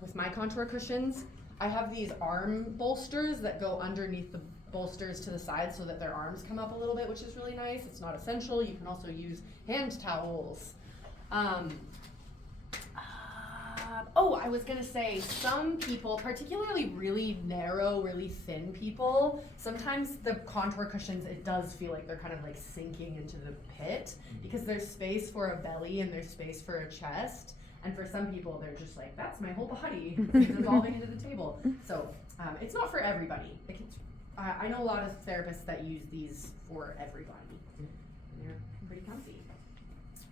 With my contour cushions, I have these arm bolsters that go underneath the bolsters to the side so that their arms come up a little bit, which is really nice. It's not essential. You can also use hand towels. I was gonna say, some people, particularly really narrow, really thin people, sometimes the contour cushions, it does feel like they're kind of like sinking into the pit because there's space for a belly and there's space for a chest. And for some people, they're just like, that's my whole body dissolving into the table. So it's not for everybody. I know a lot of therapists that use these for everybody. And they're pretty comfy.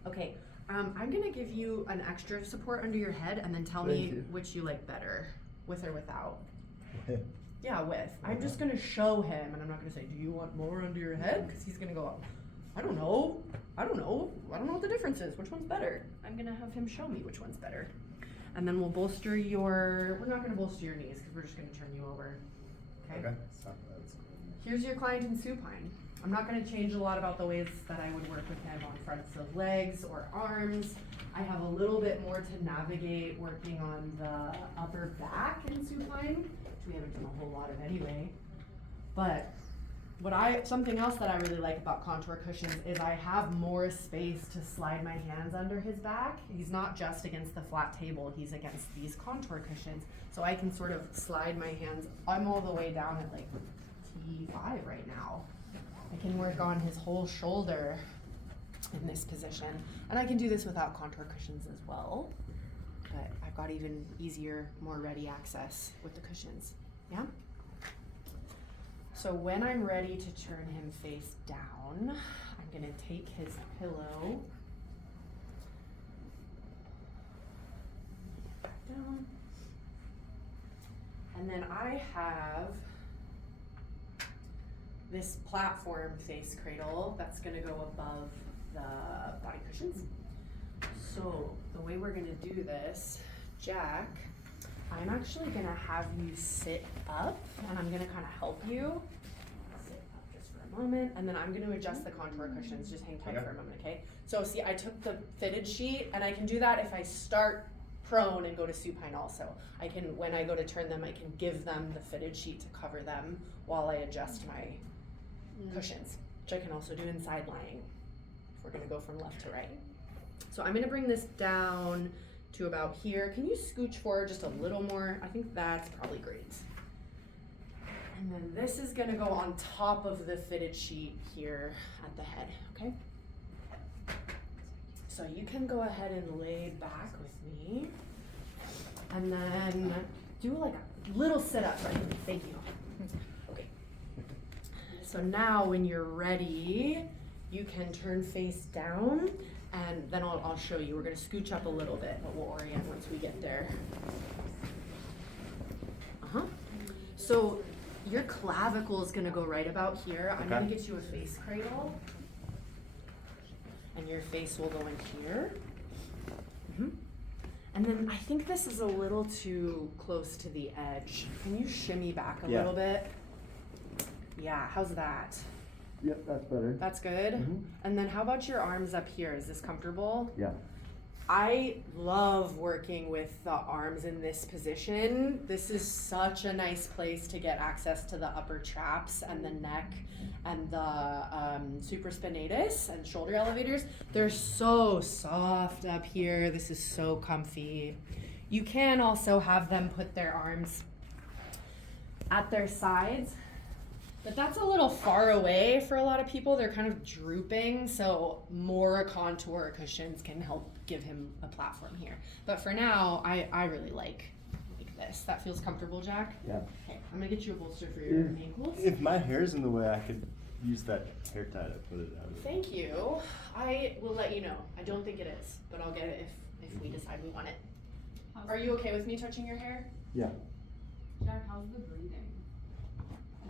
Okay. I'm gonna give you an extra support under your head and then tell me which you like better, with or without. Yeah, with. I'm just gonna show him and I'm not gonna say, do you want more under your head? Because he's gonna go, I don't know what the difference is. Which one's better? I'm gonna have him show me which one's better. And then we'll bolster we're not gonna bolster your knees because we're just gonna turn you over. Okay? Here's your client in supine. I'm not going to change a lot about the ways that I would work with him on fronts of legs or arms. I have a little bit more to navigate working on the upper back in supine, which we haven't done a whole lot of anyway. But something else that I really like about contour cushions is I have more space to slide my hands under his back. He's not just against the flat table, he's against these contour cushions. So I can sort of slide my hands. I'm all the way down at like T5 right now. I can work on his whole shoulder in this position. And I can do this without contour cushions as well. But I've got even easier, more ready access with the cushions. Yeah? So when I'm ready to turn him face down, I'm gonna take his pillow. Back down. And then I have this platform face cradle that's gonna go above the body cushions. So the way we're gonna do this, Jack, I'm actually gonna have you sit up and I'm gonna kind of help you. Sit up just for a moment, and then I'm gonna adjust the contour cushions. Just hang tight for a moment, okay? So see, I took the fitted sheet, and I can do that if I start prone and go to supine also. I can, when I go to turn them, I can give them the fitted sheet to cover them while I adjust my cushions, which I can also do in side lying if we're gonna go from left to right. So I'm gonna bring this down to about here. Can you scooch forward just a little more? I think that's probably great. And then this is gonna go on top of the fitted sheet here at the head, okay? So you can go ahead and lay back with me and then do like a little sit-up, right? Thank you. Okay. So now when you're ready, you can turn face down, and then I'll show you. We're gonna scooch up a little bit, but we'll orient once we get there. So your clavicle is gonna go right about here. I'm gonna get you a face cradle, and your face will go in here. And then I think this is a little too close to the edge. Can you shimmy back a little bit? Yeah, how's that? Yep, that's better. That's good? And then how about your arms up here? Is this comfortable? Yeah. I love working with the arms in this position. This is such a nice place to get access to the upper traps and the neck and the supraspinatus and shoulder elevators. They're so soft up here. This is so comfy. You can also have them put their arms at their sides, but that's a little far away for a lot of people. They're kind of drooping, so more contour cushions can help give him a platform here. But for now, I really like this. That feels comfortable, Jack? Yeah. Okay, I'm gonna get you a bolster for your ankles. If my hair's in the way, I could use that hair tie to put it out. Thank you. I will let you know. I don't think it is, but I'll get it if we decide we want it. Are you okay with me touching your hair? Yeah. Jack, how's the breathing?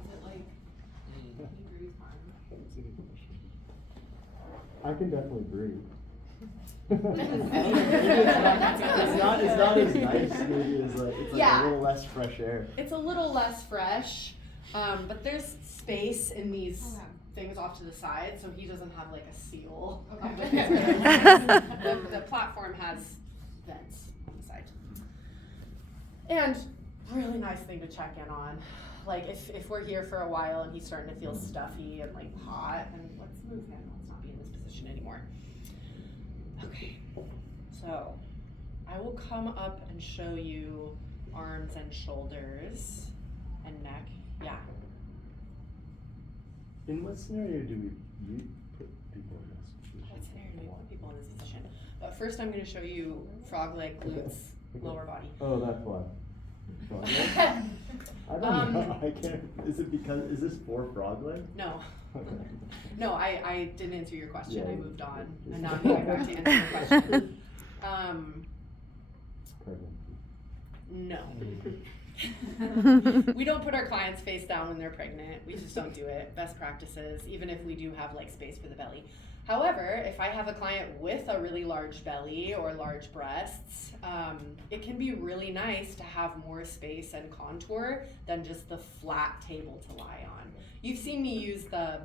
Is it like, can you breathe fine? I can definitely breathe. It's not as nice maybe as like, it's like a little less fresh air. It's a little less fresh, but there's space in these things off to the side, so he doesn't have like a seal. Okay. The platform has vents on the side. And really nice thing to check in on. Like if we're here for a while and he's starting to feel stuffy and like hot, and let's move him. Let's not be in this position anymore. Okay, so I will come up and show you arms and shoulders and neck. Yeah. In what scenario do we put people in this position? What scenario do we put people in this position? But first I'm going to show you frog leg, glutes, lower body. Oh, that's why. Frog leg? I don't know. I can't. Is this for frog leg? No. No, I didn't answer your question. Yeah. I moved on. And now I'm going back to answer your question. No. We don't put our clients face down when they're pregnant. We just don't do it. Best practices, even if we do have like space for the belly. However, if I have a client with a really large belly or large breasts, it can be really nice to have more space and contour than just the flat table to lie on. You've seen me use the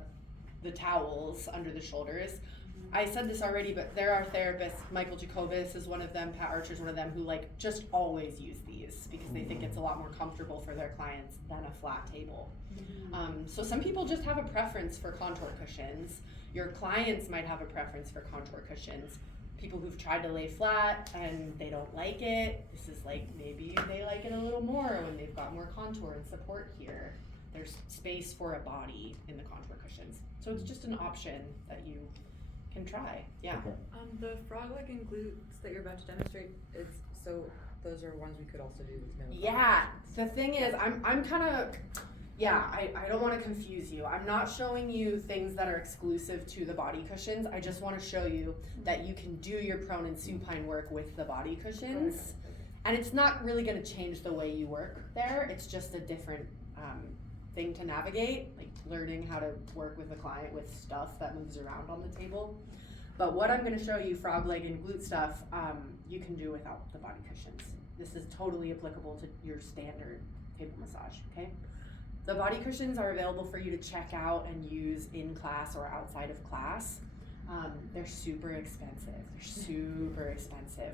towels under the shoulders. I said this already, but there are therapists, Michael Jacobus is one of them, Pat Archer is one of them, who like just always use these because they think it's a lot more comfortable for their clients than a flat table. So some people just have a preference for contour cushions. Your clients might have a preference for contour cushions. People who've tried to lay flat and they don't like it, this is like maybe they like it a little more when they've got more contour and support here. There's space for a body in the contour cushions. So it's just an option that you can try. Yeah. Okay. The frog leg and glutes that you're about to demonstrate is so those are ones we could also do with no. Yeah. The thing is, I'm kind of, I don't want to confuse you. I'm not showing you things that are exclusive to the body cushions. I just want to show you that you can do your prone and supine work with the body cushions. And it's not really going to change the way you work there. It's just a different thing to navigate, like learning how to work with a client with stuff that moves around on the table. But what I'm going to show you, frog leg and glute stuff, you can do without the body cushions. This is totally applicable to your standard table massage, okay? The body cushions are available for you to check out and use in class or outside of class. They're super expensive.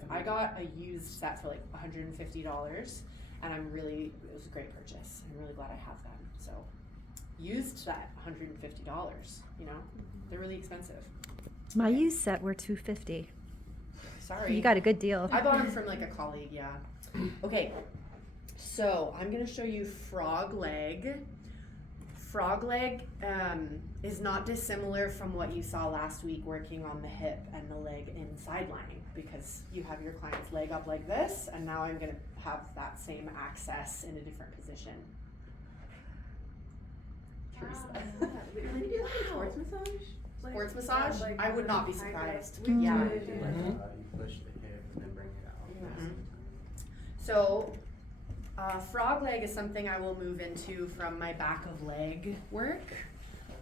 I got a used set for like $150, and it was a great purchase. I'm really glad I have them. So, used set, $150, you know? They're really expensive. My used set were $250. Sorry. You got a good deal. I bought them from like a colleague, yeah. Okay, so I'm gonna show you frog leg. Frog leg is not dissimilar from what you saw last week working on the hip and the leg inside lining, because you have your client's leg up like this, and now I'm gonna have that same access in a different position. Sports massage? Sports massage? Like, I would not be kind of- surprised. we Yeah. do. You push the hip and then bring it out. Mhm. So, frog leg is something I will move into from my back of leg work.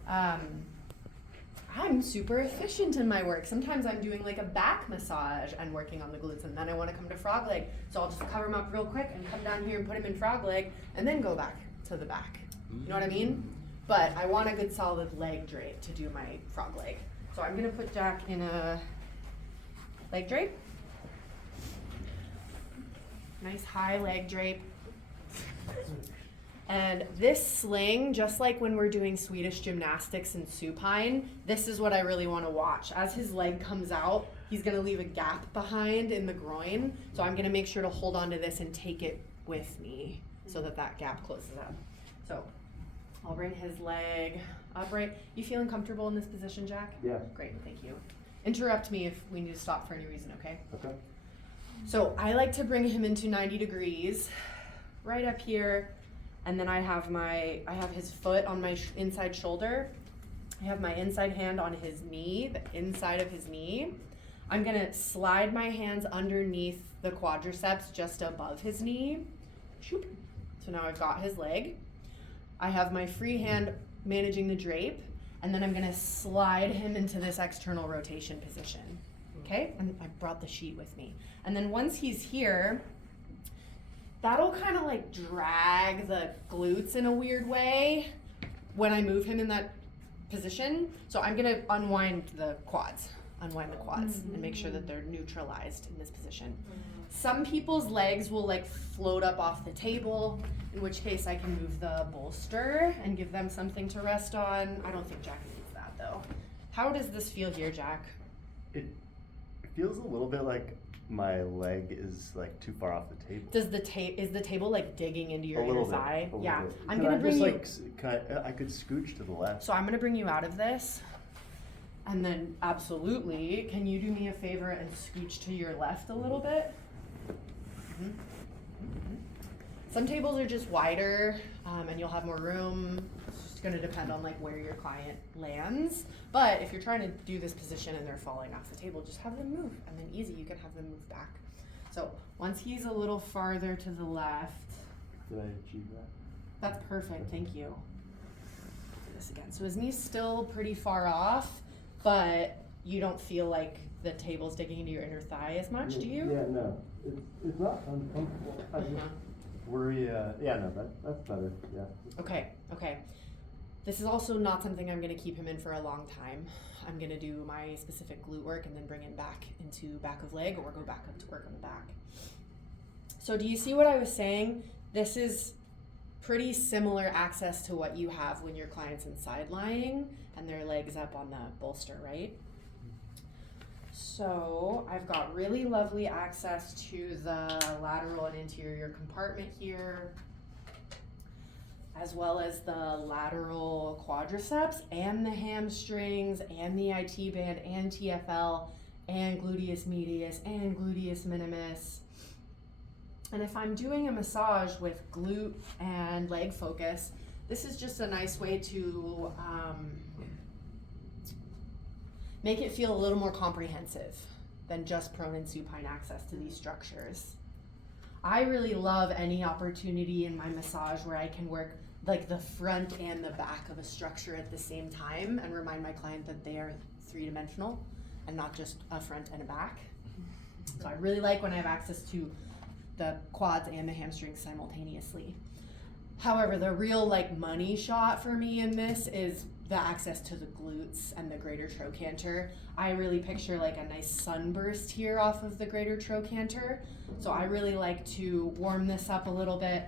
I'm super efficient in my work. Sometimes I'm doing like a back massage and working on the glutes, and then I want to come to frog leg. So I'll just cover them up real quick and come down here and put them in frog leg and then go back to the back. You know what I mean? But I want a good solid leg drape to do my frog leg. So I'm gonna put Jack in a leg drape. Nice high leg drape. And this sling, just like when we're doing Swedish gymnastics and supine, this is what I really want to watch. As his leg comes out, he's going to leave a gap behind in the groin. So I'm going to make sure to hold on to this and take it with me so that that gap closes up. So I'll bring his leg upright. You feeling comfortable in this position, Jack? Yeah. Great, thank you. Interrupt me if we need to stop for any reason, okay? Okay. So I like to bring him into 90 degrees, right up here, and then I have his foot on my inside shoulder. I have my inside hand on his knee, the inside of his knee. I'm gonna slide my hands underneath the quadriceps just above his knee. Shoop. So now I've got his leg. I have my free hand managing the drape, and then I'm gonna slide him into this external rotation position. Okay, and I brought the sheet with me. And then once he's here, that'll kind of like drag the glutes in a weird way when I move him in that position. So I'm gonna unwind the quads. unwind the quads and make sure that they're neutralized in this position. Some people's legs will like float up off the table, in which case I can move the bolster and give them something to rest on. I don't think Jack needs that though. How does this feel here, Jack? It feels a little bit like my leg is like too far off the table. Does is the table like digging into your A little inner bit, thigh? a little Yeah. bit. I'm Can gonna I bring just, you. I could scooch to the left. So I'm gonna bring you out of this. And then absolutely, can you do me a favor and scooch to your left a little bit? Mhm. Mhm. Some tables are just wider, and you'll have more room. It's just gonna depend on like where your client lands. But if you're trying to do this position and they're falling off the table, just have them move, and then easy, you can have them move back. So once he's a little farther to the left, Did I achieve that? that's perfect, thank you. Do this again. So his knee's still pretty far off, but you don't feel like the table's digging into your inner thigh as much, do you? Yeah, no. It's not uncomfortable. I just Uh-huh. worry, yeah, no, that's better, yeah. Okay. This is also not something I'm gonna keep him in for a long time. I'm gonna do my specific glute work and then bring him back into back of leg or go back up to work on the back. So do you see what I was saying? This is pretty similar access to what you have when your client's inside lying and their legs up on the bolster, right? So I've got really lovely access to the lateral and anterior compartment here, as well as the lateral quadriceps and the hamstrings and the IT band and TFL and gluteus medius and gluteus minimus. And if I'm doing a massage with glute and leg focus, this is just a nice way to make it feel a little more comprehensive than just prone and supine access to these structures. I really love any opportunity in my massage where I can work like the front and the back of a structure at the same time and remind my client that they are three-dimensional and not just a front and a back. So I really like when I have access to the quads and the hamstrings simultaneously. However, the real like money shot for me in this is the access to the glutes and the greater trochanter. I really picture like a nice sunburst here off of the greater trochanter. So I really like to warm this up a little bit.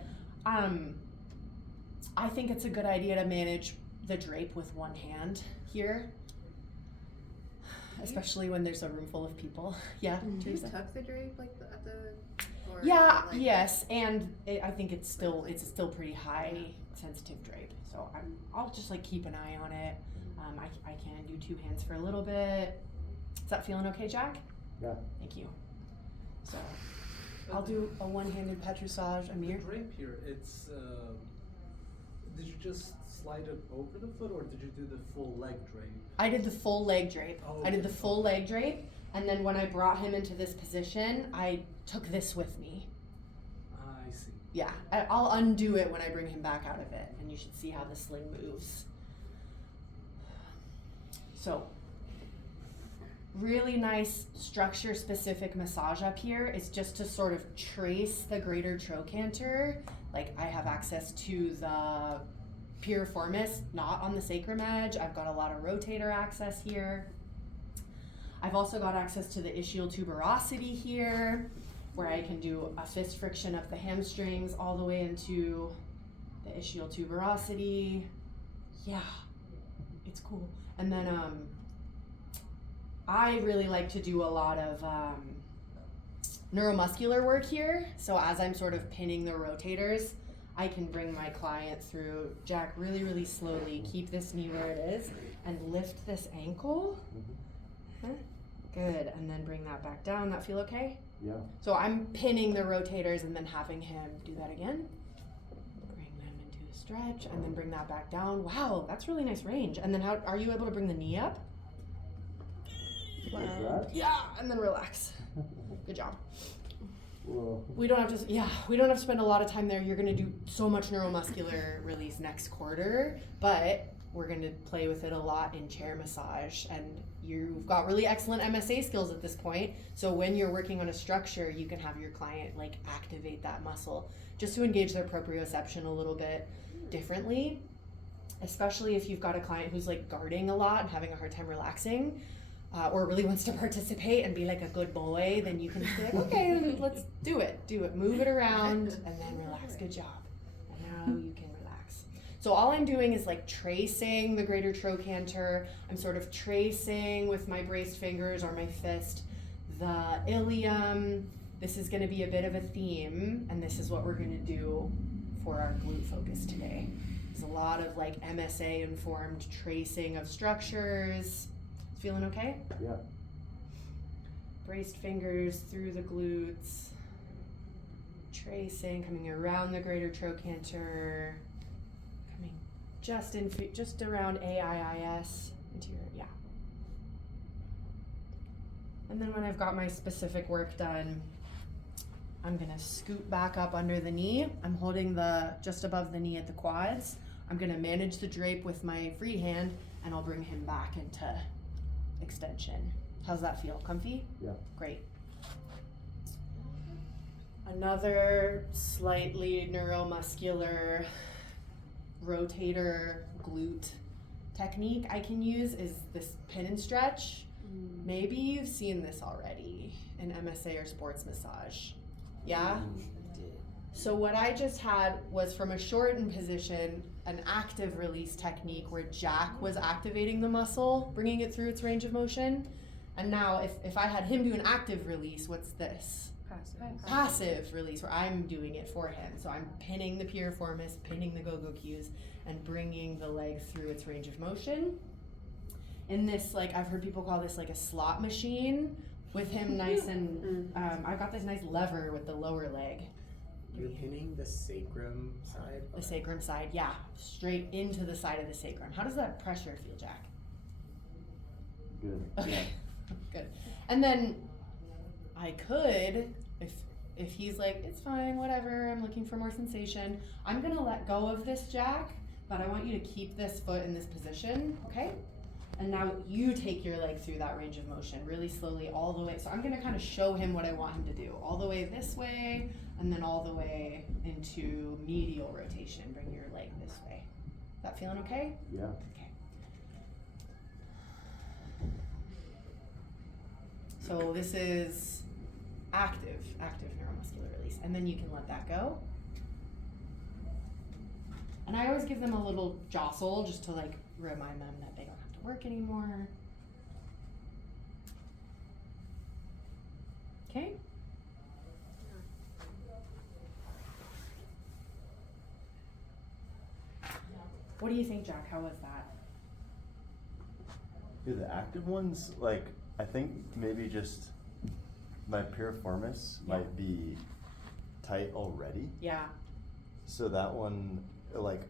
I think it's a good idea to manage the drape with one hand here, especially when there's a room full of people. Yeah, Do you Teresa? tuck the drape like at the? Or Yeah, like- yes, and I think it's still pretty high sensitive drape. So I'll just like keep an eye on it. I can do two hands for a little bit. Is that feeling okay, Jack? Yeah. Thank you. So I'll do a one-handed petrissage, Amir. The drape here, it's, did you just slide it over the foot or did you do the full leg drape? I did the full leg drape. Oh, I did okay. the full leg drape, and then when I brought him into this position, I took this with me. I see. Yeah, I'll undo it when I bring him back out of it, and you should see how the sling moves. So, really nice structure-specific massage up here is just to sort of trace the greater trochanter. Like I have access to the piriformis, not on the sacrum edge. I've got a lot of rotator access here. I've also got access to the ischial tuberosity here, where I can do a fist friction up the hamstrings all the way into the ischial tuberosity. Yeah, it's cool. And then I really like to do a lot of neuromuscular work here. So as I'm sort of pinning the rotators, I can bring my client through. Jack, really, really slowly, keep this knee where it is and lift this ankle. Huh? Good, and then bring that back down. That feel okay? Yeah. So I'm pinning the rotators and then having him do that again. Bring them into a stretch and then bring that back down. Wow, that's really nice range. And then how are you able to bring the knee up? Like that? Yeah, and then relax. Good job. Whoa. We don't have to spend a lot of time there. You're gonna do so much neuromuscular release next quarter, but we're gonna play with it a lot in chair massage, and you've got really excellent MSA skills at this point. So when you're working on a structure, you can have your client like activate that muscle just to engage their proprioception a little bit differently, especially if you've got a client who's like guarding a lot and having a hard time relaxing. or really wants to participate and be like a good boy, then you can just be like, okay, let's do it, move it around, and then relax, good job. And now you can relax. So all I'm doing is like tracing the greater trochanter. I'm sort of tracing with my braced fingers or my fist the ilium. This is gonna be a bit of a theme, and this is what we're gonna do for our glute focus today. There's a lot of like MSA informed tracing of structures. Feeling okay? Yeah. Braced fingers through the glutes. Tracing, coming around the greater trochanter. Coming just around AIIS, interior, yeah. And then when I've got my specific work done, I'm gonna scoot back up under the knee. I'm holding just above the knee at the quads. I'm gonna manage the drape with my free hand, and I'll bring him back into extension. How's that feel? Comfy? Yeah. Great. Another slightly neuromuscular rotator glute technique I can use is this pin and stretch. Maybe you've seen this already in MSA or sports massage. Yeah? So what I just had was from a shortened position, an active release technique where Jack was activating the muscle, bringing it through its range of motion. And now if I had him do an active release, what's this? Passive release, where I'm doing it for him. So I'm pinning the piriformis, pinning the go-go cues, and bringing the leg through its range of motion. In this, like, I've heard people call this like a slot machine with him nice and, I've got this nice lever with the lower leg. You're pinning the sacrum side? The sacrum side, yeah, straight into the side of the sacrum. How does that pressure feel, Jack? Good. Okay, Yeah. good. And then I could, if he's like, it's fine, whatever, I'm looking for more sensation, I'm gonna let go of this, Jack, but I want you to keep this foot in this position, okay? And now you take your leg through that range of motion really slowly all the way. So I'm gonna kind of show him what I want him to do. All the way this way, and then all the way into medial rotation. Bring your leg this way. That feeling okay? Yeah. Okay. So this is active neuromuscular release. And then you can let that go. And I always give them a little jostle just to like remind them that they don't have to work anymore. Okay? What do you think, Jack? How was that? Yeah, the active ones, like, I think maybe just my piriformis might be tight already. Yeah. So that one, like,